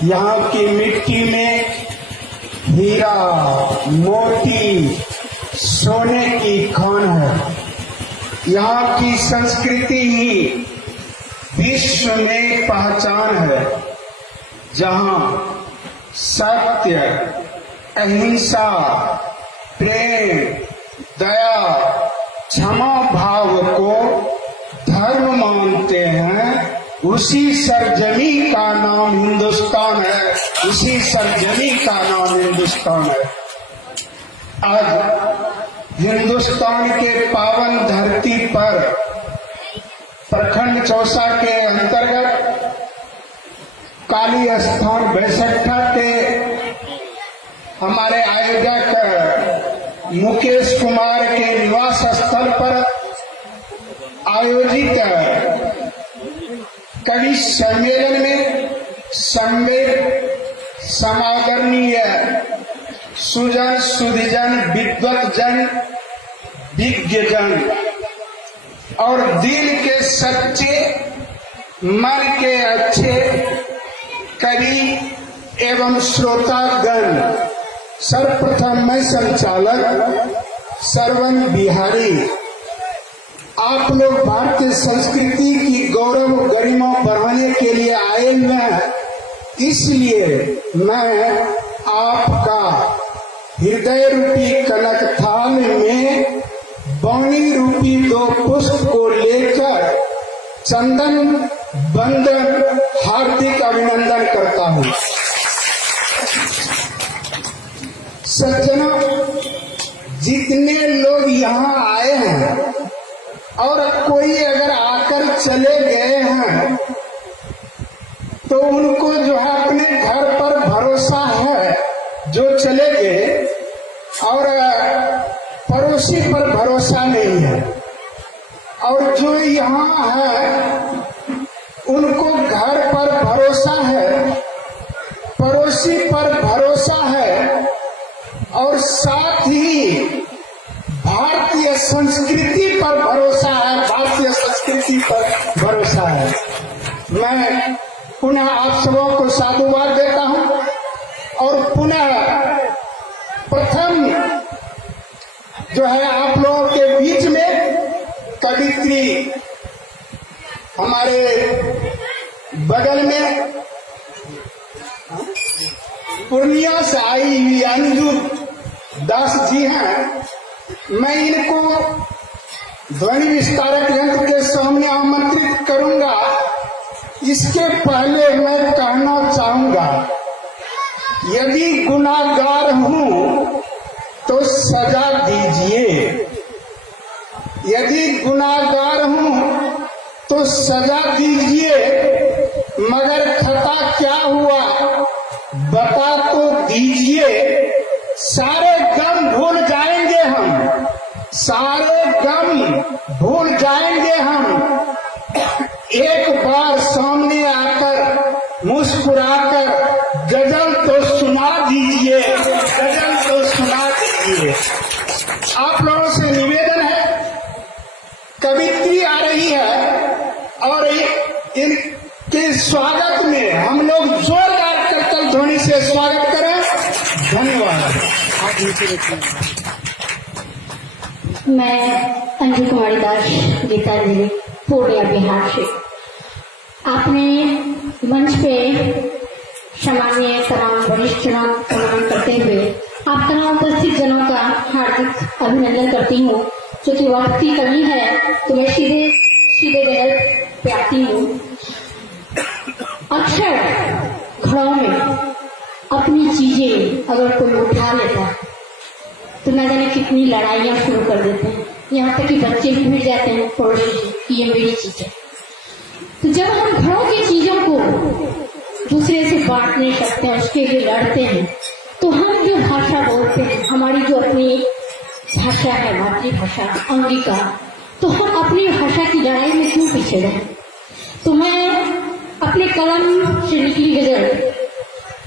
यहाँ की मिट्टी में हीरा, मोती, सोने की खान है। यहाँ की संस्कृति ही विश्व में पहचान है, जहाँ सत्य, अहिंसा, प्रेम, दया, क्षमा भाव को धर्म मानते हैं। उसी सरजमी का नाम हिंदुस्तान है, उसी सरजमी का नाम हिंदुस्तान है। आज हिंदुस्तान के पावन धरती पर प्रखंड चौसा के अंतर्गत काली स्थान बैसठा के हमारे आयोजक मुकेश कुमार के निवास स्थल पर आयोजित कवि सम्मेलन में समादरणीय सुजन, सुधीजन, विद्वतजन, विज्ञजन और दिल के सच्चे, मन के अच्छे कवि एवं श्रोतागण, सर्वप्रथम मैं संचालक श्रवण बिहारी, आप लोग भारतीय संस्कृति की गौरव गरिमा बढ़ाने के लिए आए हुए हैं, इसलिए मैं आपका हृदय रूपी कनक थाल में वाणी रूपी 2 पुष्प को लेकर चंदन बंदन हार्दिक अभिनंदन करता हूँ। सज्जनों, जितने लोग यहाँ आए हैं और कोई अगर आकर चले गए हैं तो उनको जो है अपने घर पर भरोसा है, जो चले गए, और पड़ोसी पर भरोसा नहीं है। और जो यहाँ है उनको घर पर भरोसा है, पड़ोसी पर भरोसा है, और साथ ही भारतीय संस्कृति पर भरोसा है, भारतीय संस्कृति पर भरोसा है। मैं पुनः आप सबों को साधुवाद देता हूँ और पुनः प्रथम जो है आप लोगों के बीच में कवित्री हमारे बगल में पूर्णिया से आई हुई अंजू दास जी हैं। मैं इनको ध्वनि विस्तारक यंत्र के सामने आमंत्रित करूंगा। इसके पहले मैं कहना चाहूंगा, यदि गुनाहगार हूं तो सजा दीजिए, यदि गुनाहगार हूं तो सजा दीजिए, मगर खता क्या हुआ बता तो दीजिए। सारे गम भूल जाएंगे हम, सारे गम भूल जाएंगे हम, एक बार सामने आकर मुस्कुराकर गजल तो सुना दीजिए, गजल तो सुना दीजिए। आप लोगों से निवेदन है, कवित्री आ रही है और इनके स्वागत में हम लोग जोरदार करतल ध्वनि से स्वागत करें। धन्यवाद। मैं अंजू कुमारी दास, गीतांजलि, पूर्णिया बिहार से। आपने मंच पे सामान्य तमाम वरिष्ठ जनों को नमन करते हुए आप तमाम उपस्थित जनों का हार्दिक अभिनंदन करती हूँ। क्योंकि वक्त की कमी है तो मैं सीधे गहल पे आती हूँ। अक्सर घरों में अपनी चीजें अगर कोई उठा लेता तो न जाने कितनी लड़ाइयां शुरू कर देते हैं, यहाँ तक कि बच्चे भी भिड़ जाते हैं पड़ोसी से कि ये मेरी चीज है। तो जब हम घरों की चीजों को दूसरे से बांट नहीं सकते हैं, उसके लिए लड़ते हैं, तो हम जो भाषा बोलते हैं, हमारी जो अपनी भाषा है, मातृभाषा अंगिका, तो हम अपनी भाषा की लड़ाई में क्यों पीछे रहे। तो मैं अपने कलम से निकली गजल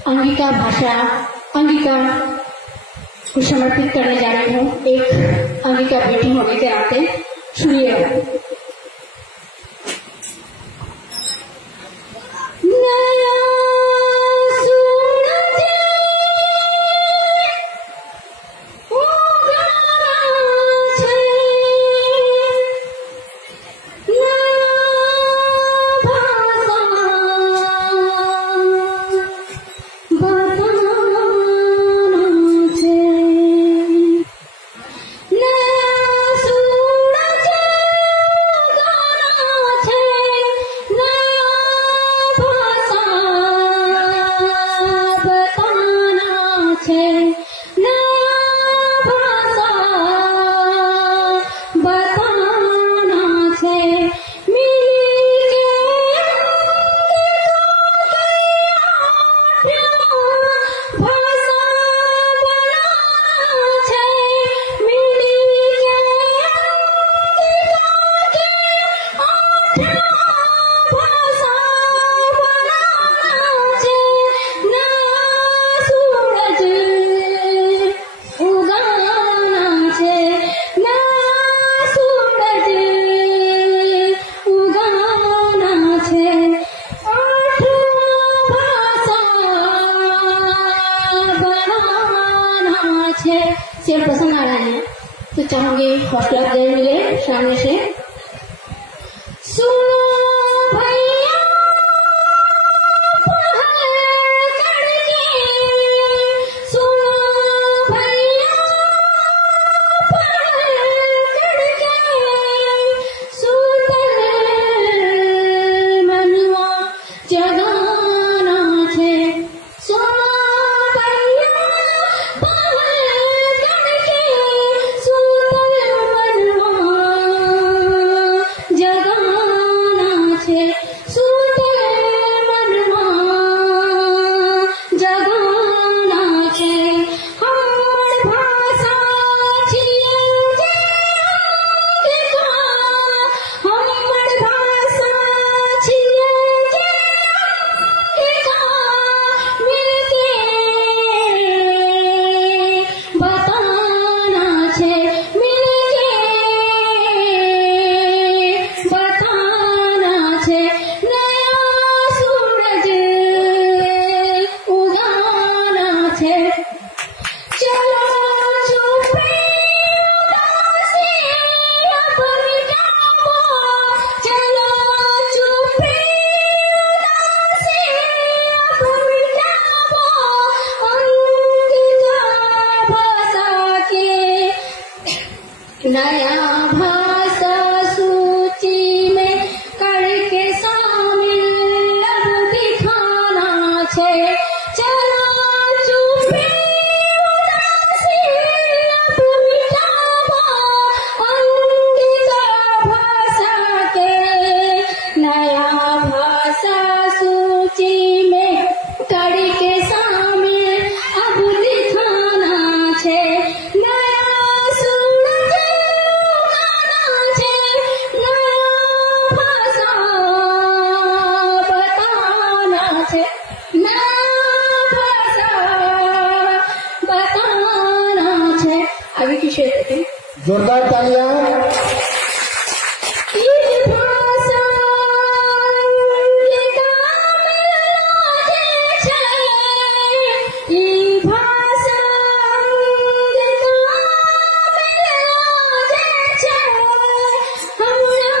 अंगिका भाषा, अंगिका को समर्पित करने जा रही हूँ। एक अंगिका बेटी होने के नाते सुनिएगा। नया मुझे शेर पसंद आ रहे हैं तो चाहूंगी हौसला अफजाई मिले सामने से। सुनो भैया पहाड़ चढ़ के, सुनो भैया पहाड़ चढ़ के, सुतल मनवा जगाना छे। सुनो भैया पहाड़ चढ़ के, सुतल मनवा जगाना छे। सुतल मनवा जगाना छे। हमर भाषा छियै जे अंगिका, हमर भाषा छियै जे अंगिका, मिलके बताना छे, मिलके बताना छे। नया सूरज उगाना छे। चलो चुपे उदासी अब मिटाबो, चलो चुपे उदासी अब मिटाबो, अंगिका भाषा के नया भाषा सूची में करके शामिल अब दिखाना छे। चलो चुपे उदासी अब मिटाबो, अंगिका भाषा के नया भाषा सूची में करके शामिल अब दिखाना छे। नया सूरज उगाना छे, नया भाषा बताना छे, नया भाषा बताना छे। आगे की शेर देखिए। जोरदार तालियां। ई भाषा अंगिका मिलाजे छे, ई भाषा अंगिका मिलाजे छे। हमरा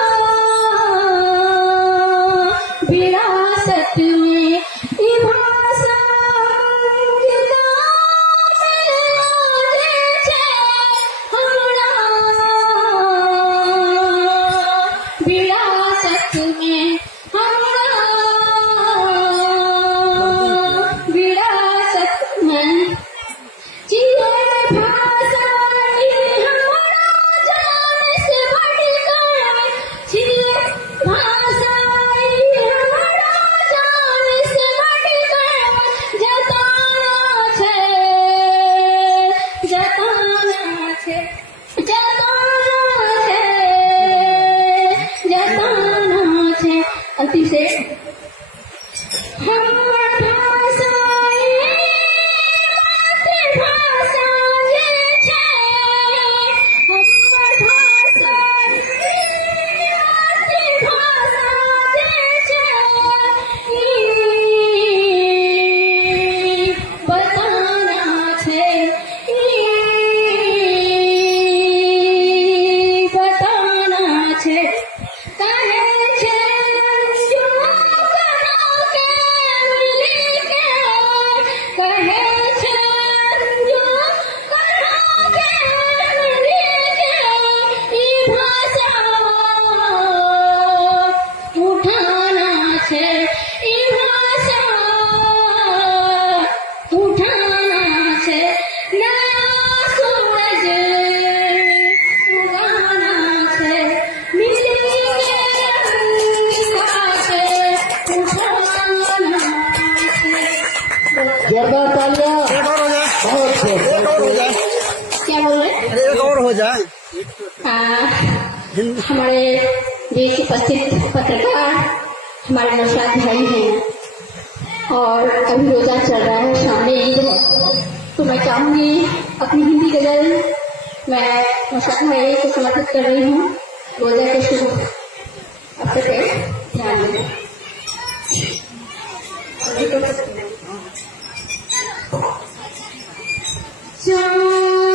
विरासत में ई भाषा अंगिका मिलाजे छे। हमरा विरासत में, हमरा विरासत में जिए भाषा ई हमरा जान से बढ़कर, जिए भाषा ई हमरा जान से बढ़कर जताना छे, जताना छे, जताना छे, जताना छे। अंतिम से हमर भाषा ई मातृभाषा जे छे, हमर भाषा ई मातृभाषा जे छे। ई बताना छे, ई बताना छे। कहे छे जो करो के मिलके, कहे छे जो करो के मिलके, ई भाषा उठाना छे, ई भाषा उठाना छे। नया सूरज उगाना छे, मिलके अंगिका के उठाना छे। जोरदार तालियां। एक और हो जाए, बहुत खूब, एक और हो जाए, क्या बोल रहे? अरे एक और हो जाए। हमारे देश के उपस्थित पत्रकार हमारे नौशाद भाई हैं और अभी रोजा चल रहा है, सामने ईद है, तो मैं चाहूंगी अपनी हिंदी गजल मैं नौशाद भाई को समर्पित कर रही हूँ। रोजा के शुभ अवसर पे ध्यान दें। चांद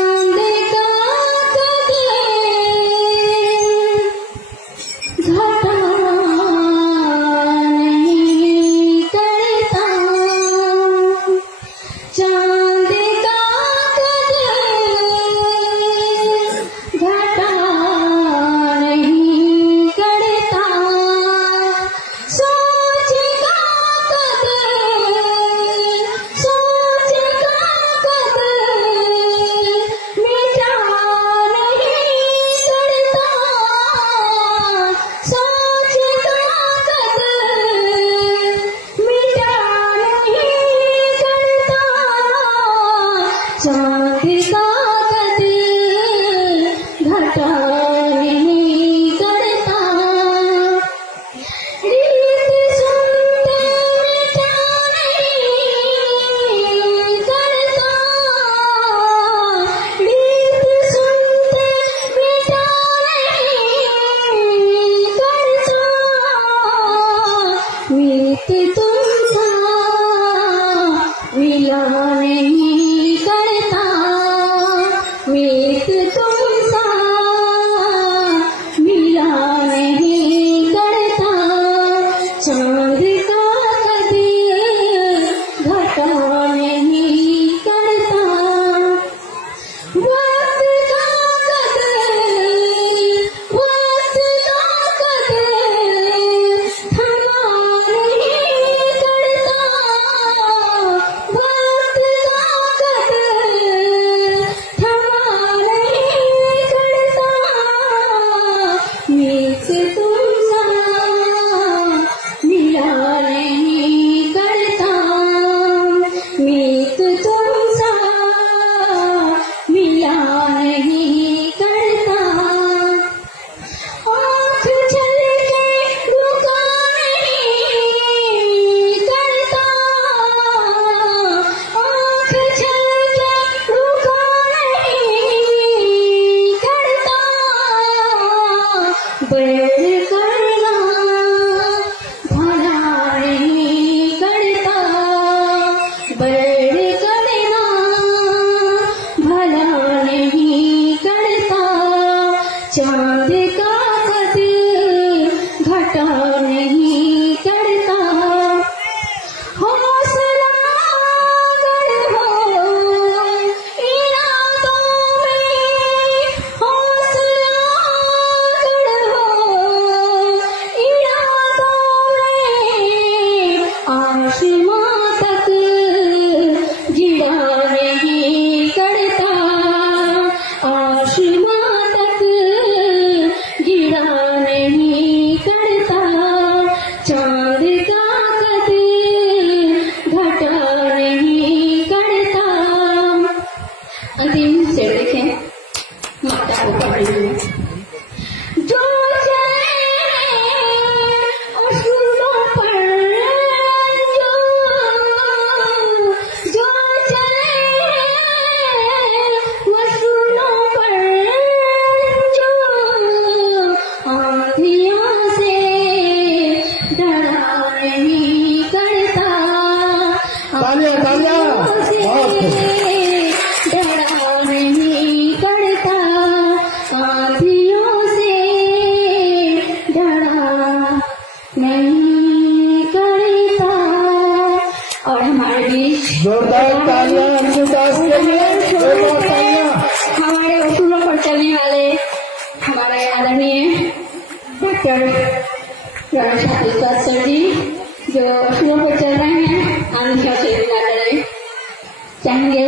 जोरदार तालियां अंशु दास के लिए, जोरदार तालियां। हमारे उसूलों पर चलने वाले हमारे आदरणीय डॉक्टर सर जी जो उसूलों पर चल रहे हैं, आंध्र से चाहेंगे